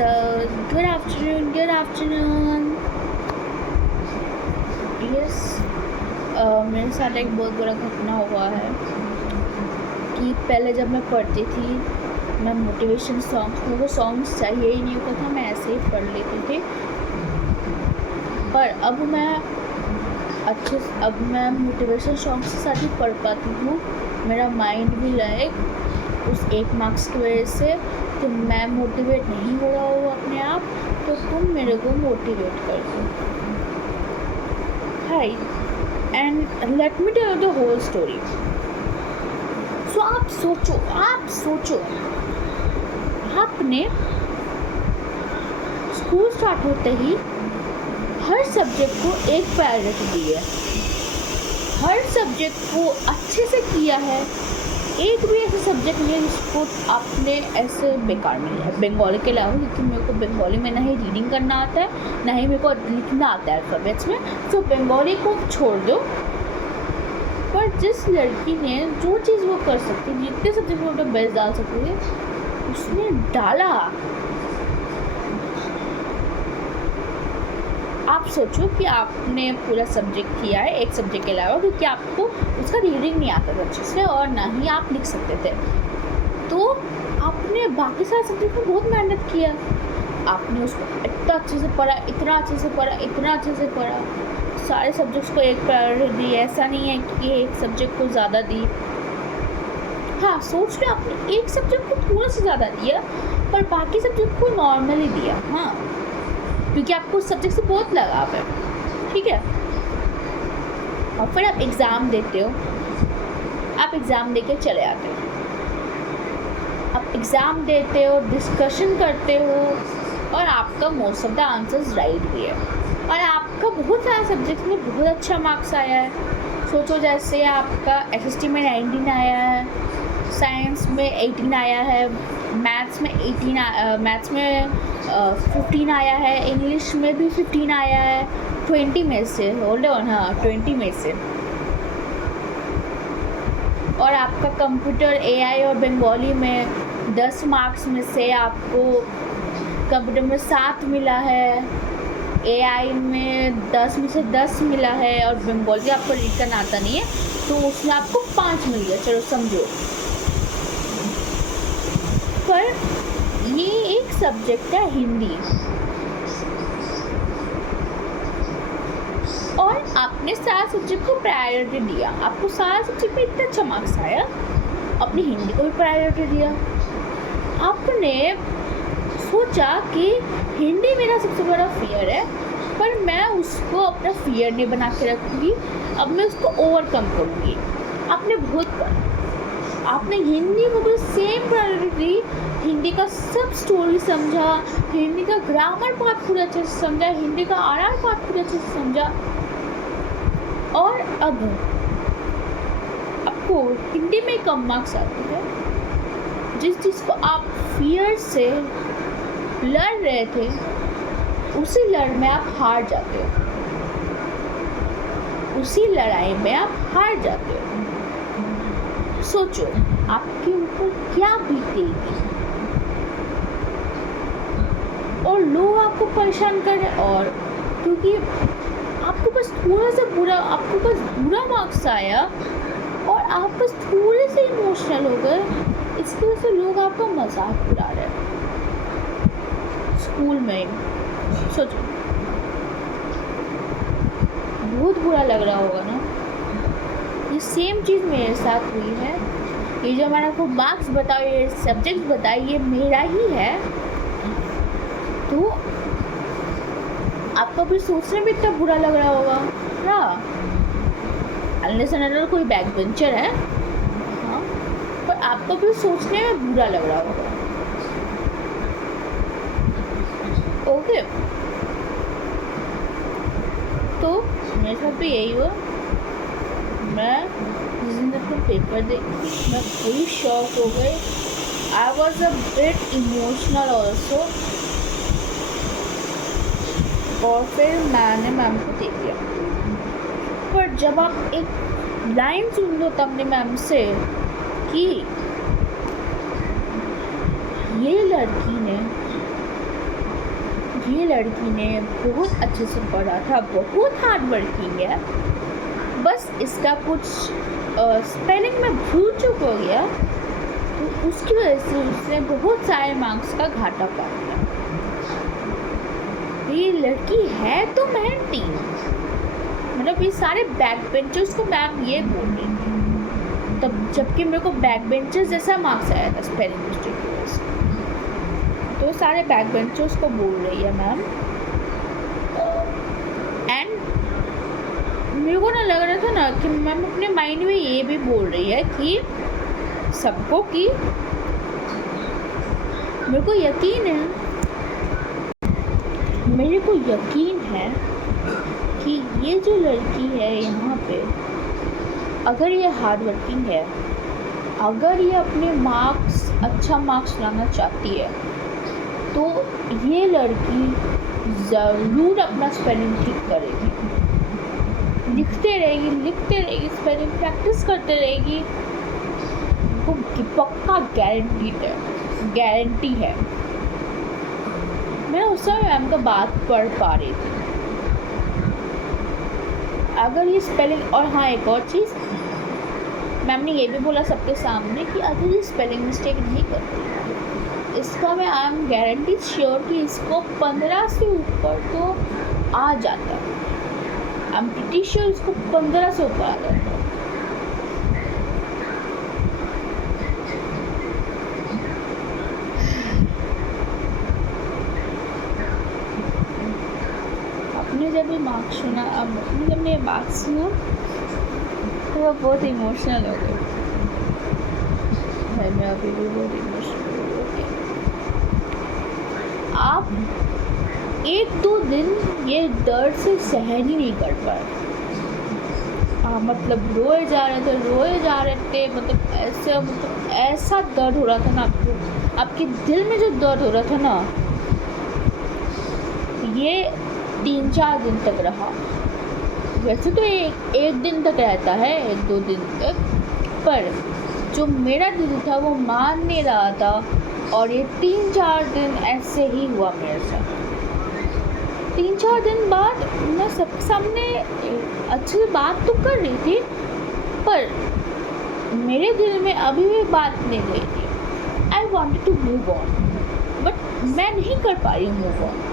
So, good afternoon, good afternoon. Yes, मेरे साथ एक बहुत बड़ा घटना हुआ है कि पहले जब मैं पढ़ती थी, मैं मोटिवेशन सॉन्ग्स, मेरे को सॉन्ग्स चाहिए ही नहीं होता था, मैं ऐसे ही पढ़ लेती थी। पर अब मैं मोटिवेशन सॉन्ग्स के साथ ही पढ़ पाती हूँ। मेरा माइंड भी लाइक उस 1 मार्क्स की वजह से कि मैं मोटिवेट नहीं हो रहा हूँ अपने आप, तो तुम मेरे को मोटिवेट कर दो। Hi, and let me tell the whole story. So आप सोचो आपने स्कूल स्टार्ट होते ही हर सब्जेक्ट को एक प्रायोरिटी दी है, हर सब्जेक्ट को अच्छे से किया है। एक भी ऐसा सब्जेक्ट नहीं है जिसको आपने ऐसे बेकार में लिया। बंगाली के अलावा, क्योंकि मेरे को बंगाली में ना ही रीडिंग करना आता है ना ही मेरे को लिखना आता है अल्फ़ाबेट्स में, तो बंगाली को छोड़ दो। पर जिस लड़की ने जो चीज़ वो कर सकती, जितने सब्जेक्ट में अपना बेस्ट डाल सकती थी, उसने डाला। आप सोचो कि आपने पूरा सब्जेक्ट किया है एक सब्जेक्ट के अलावा, क्योंकि आपको उसका रीडिंग नहीं आता था अच्छे से और ना ही आप लिख सकते थे, तो आपने बाकी सारे सब्जेक्ट में बहुत मेहनत किया। आपने उसको इतना अच्छे से पढ़ा, इतना अच्छे से पढ़ा, सारे सब्जेक्ट्स को एक प्रायोरिटी दी। ऐसा नहीं है कि एक सब्जेक्ट को ज़्यादा दी। हाँ, सोच लो, आपने एक सब्जेक्ट को थोड़ा सा ज़्यादा दिया पर बाकी सब्जेक्ट को नॉर्मली दिया। हाँ, क्योंकि आपको उस सब्जेक्ट से बहुत लगाव है, ठीक है। और फिर आप एग्ज़ाम देते हो, आप एग्ज़ाम देके चले आते हो, आप एग्ज़ाम देते हो, डिस्कशन करते हो और आपका most of the answers right भी है और आपका बहुत सारे सब्जेक्ट्स में बहुत अच्छा मार्क्स आया है। सोचो, जैसे आपका एसएसटी में 19 आया है, साइंस में 18 आया है, मैथ्स में 15 आया है, इंग्लिश में भी 15 आया है 20 में से। होल्ड ऑन, हाँ 20 में से। और आपका कंप्यूटर, एआई और बंगाली में 10 मार्क्स में से आपको कंप्यूटर में 7 मिला है, एआई में 10 में से 10 मिला है और बंगाली आपको रीड करना आता नहीं है तो उसमें आपको 5 मिल गया। चलो समझो। पर ये एक सब्जेक्ट है हिंदी, और आपने सारा सब्जेक्ट को प्रायोरिटी दिया। आपको सारा सब्जेक्ट में इतना अच्छा मार्क्स आया, अपनी हिंदी को भी प्रायोरिटी दिया। आपने सोचा कि हिंदी मेरा सबसे बड़ा फियर है, पर मैं उसको अपना फियर नहीं बना के रखूँगी, अब मैं उसको ओवरकम करूँगी। आपने बहुत पढ़ा, आपने हिंदी में भी सेम प्रायोरिटी दी, हिंदी का सब स्टोरी समझा, हिंदी का ग्रामर पार्ट पूरा अच्छे से समझा, हिंदी का आरआर पार्ट पूरा अच्छे से समझा, और अब आपको हिंदी में कम मार्क्स आते हैं। जिस चीज़ को आप फियर से लड़ रहे थे, उसी लड़ में आप हार जाते हो, उसी लड़ाई में आप हार जाते हो। सोचो आपके ऊपर क्या बीतेगी, और लोग आपको परेशान करें, और क्योंकि आपको बस थोड़ा सा आपको बस बुरा मार्क्स आया और आप बस थोड़े से इमोशनल हो गए, इसकी वजह से लोग आपका मजाक उड़ा रहे हैं स्कूल में। सोचो, बहुत बुरा लग रहा होगा ना। ये सेम चीज़ मेरे साथ हुई है। ये जो मैंने आपको मार्क्स बताए, ये सब्जेक्ट बताए, ये मेरा ही है, तो आपको भी सोचने में इतना बुरा लग रहा होगा। हाँ, अनलेस एंड अनटिल कोई बैक बेंचर है, हाँ, पर आपको भी सोचने में बुरा लग रहा होगा। ओके, तो मेरे साथ भी यही हुआ। मैं जिस दिन अपना पेपर देखी, मैं पूरी शॉक हो गई। I was a bit emotional also. और फिर मैंने मैम को दे दिया। पर जब आप एक लाइन सुन लो तब अपने मैम से कि ये लड़की ने ये लड़की ने बहुत अच्छे से पढ़ा था, बहुत हार्ड वर्किंग है, बस इसका कुछ स्पेलिंग में भूल चुक हो गया, तो उसकी वजह से उसने बहुत सारे मार्क्स का घाटा पा लिया। ये लड़की है तो मेहनती, मतलब ये सारे बैक बेंचर्स को मैम ये बोल रही थी, तब जबकि मेरे को बैक बेंचर्स जैसा मार्क्स आया था स्पेलिंग मिस्टेक की वजह से, तो सारे बैक बेंचर्स को बोल रही है मैम। एंड मेरे को ना लग रहा था ना कि मैम अपने माइंड में ये भी बोल रही है कि सबको, कि मेरे को यकीन है कि ये जो लड़की है यहाँ पे, अगर ये हार्ड वर्किंग है, अगर ये अपने अच्छा मार्क्स लाना चाहती है, तो ये लड़की ज़रूर अपना स्पेलिंग ठीक करेगी, लिखते रहेगी, स्पेलिंग प्रैक्टिस करते रहेगी, वो पक्का गारंटी है। मैं उस समय मैम का बात पढ़ पा रही थी, अगर ये स्पेलिंग, और हाँ एक और चीज़ मैम ने ये भी बोला सबके सामने कि अगर ये स्पेलिंग मिस्टेक नहीं करती, इसका मैं आई एम गारंटी श्योर कि इसको 15 से ऊपर तो आ जाता है, आई एम प्रीटी श्योर इसको 15 से ऊपर आ जाता है। जब ये बात सुना, जब मैं ये बात सुना तो वो बहुत इमोशनल हो गई भाई, मैं अभी भी बहुत इमोशनल हो गई। आप 1-2 दिन ये दर्द से सहन ही नहीं कर पाए, मतलब रोए जा रहे थे, मतलब ऐसा दर्द हो रहा था ना आपको, आपके दिल में जो दर्द हो रहा था ना, ये 3-4 दिन तक रहा। वैसे तो एक दिन तक रहता है, 1-2 दिन तक, पर जो मेरा दिल था वो मान नहीं रहा था, और ये 3-4 दिन ऐसे ही हुआ मेरे साथ। 3-4 दिन बाद मैं सबके सामने अच्छे से बात तो कर रही थी, पर मेरे दिल में अभी भी बात नहीं गई थी। I wanted to move on, but मैं नहीं कर पा रही मूव ऑन।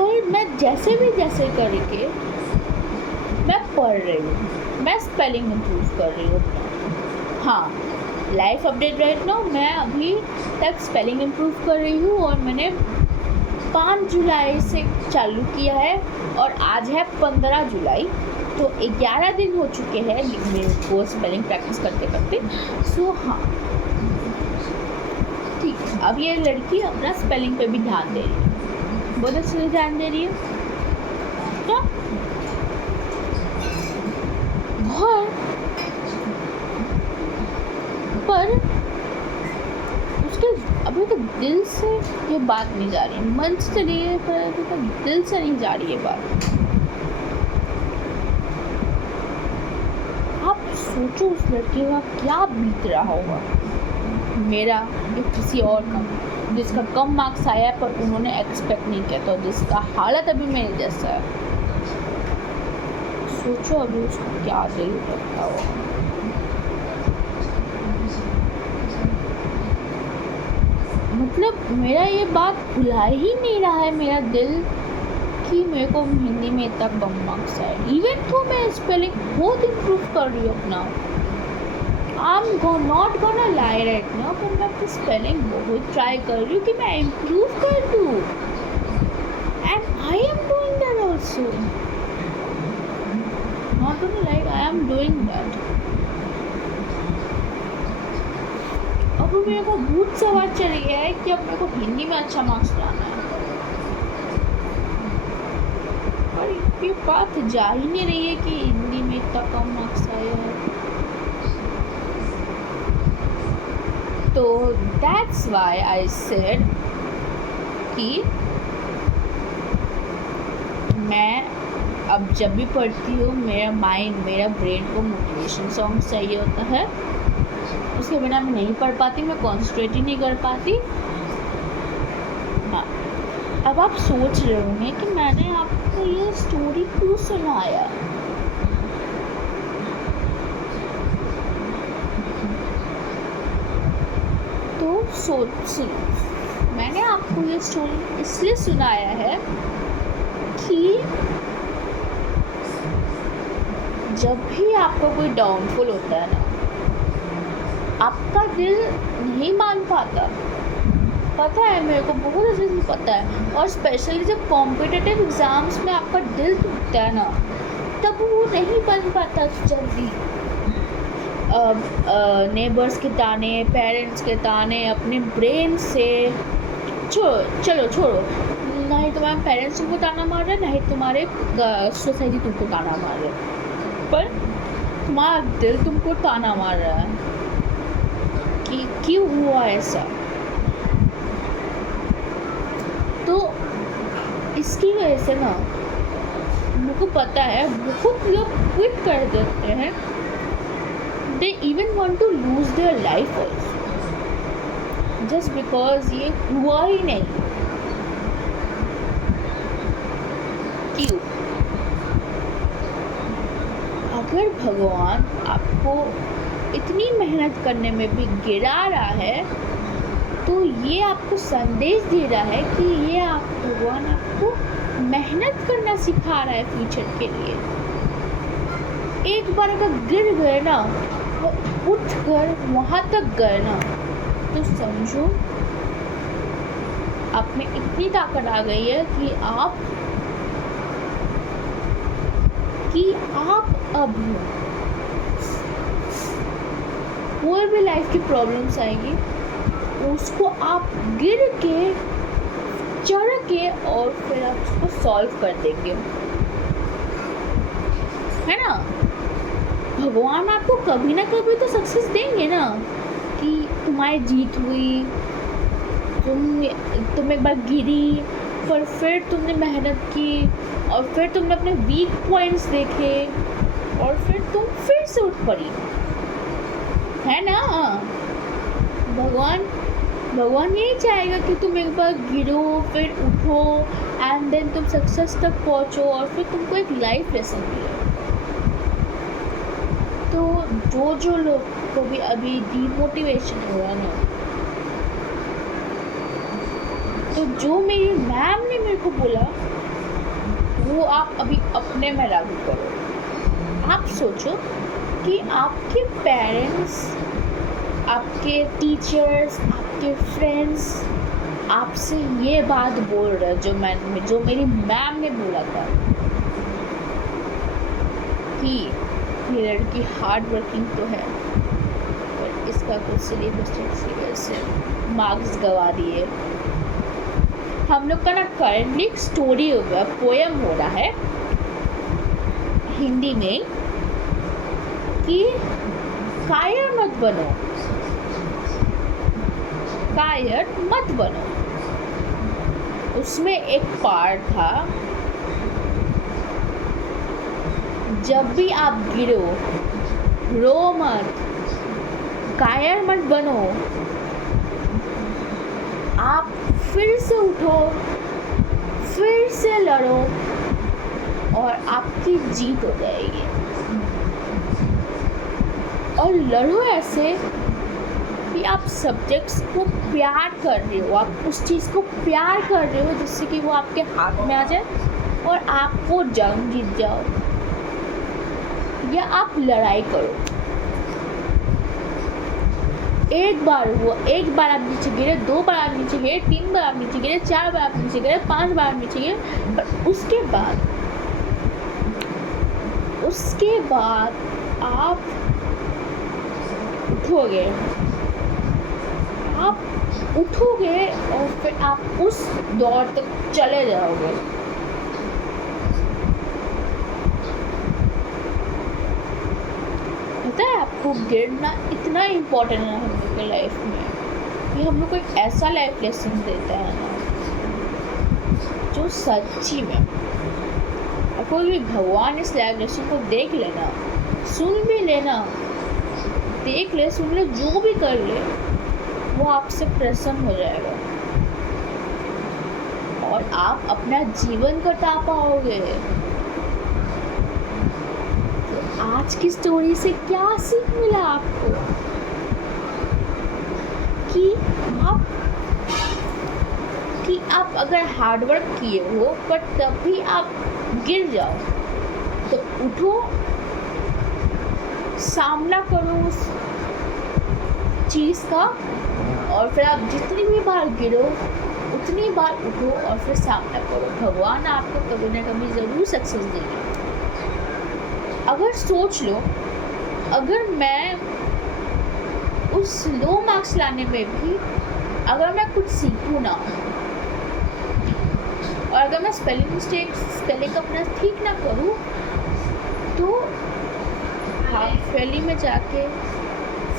और मैं जैसे करके मैं पढ़ रही हूँ, मैं स्पेलिंग इम्प्रूव कर रही हूँ। हाँ, लाइफ अपडेट राइट नाउ, मैं अभी तक स्पेलिंग इम्प्रूव कर रही हूँ, और मैंने 5 जुलाई से चालू किया है, और आज है 15 जुलाई, तो 11 दिन हो चुके हैं मेरे को स्पेलिंग प्रैक्टिस करते करते। सो हाँ ठीक है, अब ये लड़की अपना स्पेलिंग पे भी ध्यान दे रही है, बहुत अच्छे से ध्यान दे रही है। तो पर उसके अभी तो दिल से ये बात नहीं जा रही, मन से चली है, पर अभी तक दिल से नहीं जा रही है बात। आप सोचो उस लड़की का क्या बीत रहा होगा, मेरा या किसी और का, जिसका कम मार्क्स आया है पर उन्होंने एक्सपेक्ट नहीं किया, तो जिसका हालत अभी मेरे जैसा है। सोचो अभी उसको क्या दिल लगता होगा। मतलब मेरा ये बात भुला ही नहीं रहा है मेरा दिल कि मेरे को हिंदी में इतना कम मार्क्स आए, इवन तो मैं स्पेलिंग बहुत इम्प्रूव कर रही हूँ अपना। I'm not gonna lie right now, पर मैं अपनी स्पेलिंग बहुत ट्राई कर रही हूँ कि मैं इम्प्रूव कर दूँ, and I am doing that also, not only like I am doing that. अब मेरे को भूत सवार चल गया है कि अब मेरे को हिंदी में अच्छा मार्क्स लाना है, और ये बात जा ही नहीं रही है कि हिंदी में इतना कम मार्क्स आया है। तो दैट्स वाई आई सेड कि मैं अब जब भी पढ़ती हूँ, मेरा ब्रेन को मोटिवेशन सॉन्ग चाहिए होता है, उसके बिना मैं नहीं पढ़ पाती, मैं कॉन्सेंट्रेट ही नहीं कर पाती। हाँ, अब आप सोच रहे होंगे कि मैंने आपको ये स्टोरी क्यों सुनाया। तो सुनो, मैंने आपको ये स्टोरी इसलिए सुनाया है कि जब भी आपका कोई डाउनफॉल होता है ना, आपका दिल नहीं मान पाता। पता है, मेरे को बहुत अच्छे से पता है। और स्पेशली जब कॉम्पिटिटिव एग्ज़ाम्स में आपका दिल टूटता है ना, तब वो नहीं बन पाता जल्दी। नेबर्स के ताने, पेरेंट्स के ताने, अपने ब्रेन से चलो छोड़ो, ना ही तुम्हारे पेरेंट्स तुमको ताना मार रहे, ना ही तुम्हारे सोसाइटी तुमको ताना मार रहे, पर तुम्हारा दिल तुमको ताना मार रहा है कि क्यों हुआ ऐसा। तो इसकी वजह से ना, मुझको पता है बहुत लोग क्विट कर देते हैं। They even want to lose their life also, just because ये हुआ ही नहीं। क्यों? अगर भगवान आपको इतनी मेहनत करने में भी गिरा रहा है, तो ये आपको संदेश दे रहा है कि ये भगवान आपको मेहनत करना सिखा रहा है फ्यूचर के लिए। एक बार अगर गिर गए ना, उठ कर वहाँ तक गए ना, तो समझो आप में इतनी ताकत आ गई है कि आप अब कोई भी लाइफ की प्रॉब्लम्स आएगी, उसको आप गिर के, चढ़ के, और फिर आप उसको सॉल्व कर देंगे, है ना। भगवान आपको कभी ना कभी तो सक्सेस देंगे ना, कि तुम्हारी जीत हुई, तुम एक बार गिरी, पर फिर तुमने मेहनत की, और फिर तुमने अपने वीक पॉइंट्स देखे, और फिर तुम फिर से उठ पड़ी, है ना। भगवान यही चाहेगा कि तुम एक बार गिरो, फिर उठो, एंड देन तुम सक्सेस तक पहुंचो, और फिर तुमको एक लाइफ लेसन मिले। तो जो लोग को भी अभी डीमोटिवेशन हो रहा है ना, तो जो मेरी मैम ने मेरे को बोला, वो आप अभी अपने में लागू करो। आप सोचो कि आपके पेरेंट्स, आपके टीचर्स, आपके फ्रेंड्स आपसे ये बात बोल रहे, जो मेरी मैम ने बोला था कि ये लड़की हार्ड वर्किंग तो है, पर इसका कुछ सिलेबस की वजह से मार्क्स गवा दिए। हम लोग का ना करंटली एक स्टोरी हो गया, पोएम हो रहा है हिंदी में कि कायर मत बनो, कायर मत बनो। उसमें एक पार्ट था, जब भी आप गिरो, रो मत, कायर मत बनो, आप फिर से उठो, फिर से लड़ो, और आपकी जीत हो जाएगी। और लड़ो ऐसे कि आप सब्जेक्ट्स को प्यार कर रहे हो, आप उस चीज़ को प्यार कर रहे हो जिससे कि वो आपके हाथ में आ जाए और आप वो जंग जीत जाओ, या आप लड़ाई करो। एक बार आप नीचे गिरे, 2 बार आप नीचे गिरे, 3 बार आप नीचे गिरे, 4 बार आप नीचे गिरे, 5 बार आप नीचे गिरे, पर उसके बाद आप उठोगे और फिर आप उस दौर तक चले जाओगे। पता है आपको, गिरना इतना इम्पोर्टेंट है हम लोग के लाइफ में, कि हम लोग को एक ऐसा लाइफ लेसन देता है ना, जो सच्ची में आपको भी भगवान इस लाइफ लेसन को देख लेना, सुन भी लेना, देख ले, सुन ले, जो भी कर ले, वो आपसे प्रसन्न हो जाएगा। और आप अपना जीवन कटा पाओगे। तो आज की स्टोरी से क्या सीख मिला आपको कि आप अगर हार्ड वर्क किए हो पर तभी आप गिर जाओ तो उठो, सामना करो उस चीज़ का, और फिर आप जितनी भी बार गिरो उतनी बार उठो और फिर सामना करो। भगवान आपको कभी ना कभी ज़रूर सक्सेस देंगे। अगर सोच लो, अगर मैं उस लो मार्क्स लाने में भी अगर मैं कुछ सीखूँ ना, और अगर मैं स्पेलिंग अपना ठीक ना करूँ, तो हाफ वैली में जाके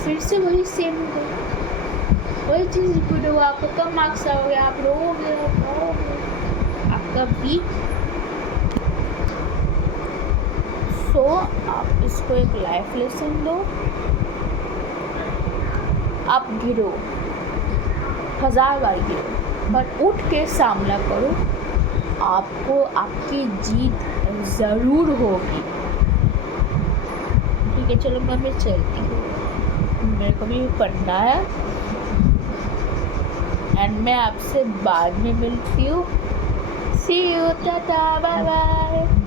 फिर से वही सेम हो गया, वही चीज़ रिपीट होगा। आपको कम मार्क्स आओगे, आप रोओगे, आपका बीट। सो आप इसको एक लाइफ लेसन लो। आप गिरो, 1000 बार गिरो, पर उठ के सामना करो, आपको आपकी जीत ज़रूर होगी। ठीक है, चलो मैं चलती हूँ, मेरे को भी पढ़ना है, एंड मैं आपसे बाद में मिलती हूँ। सी यू, टाटा, बाय बाय।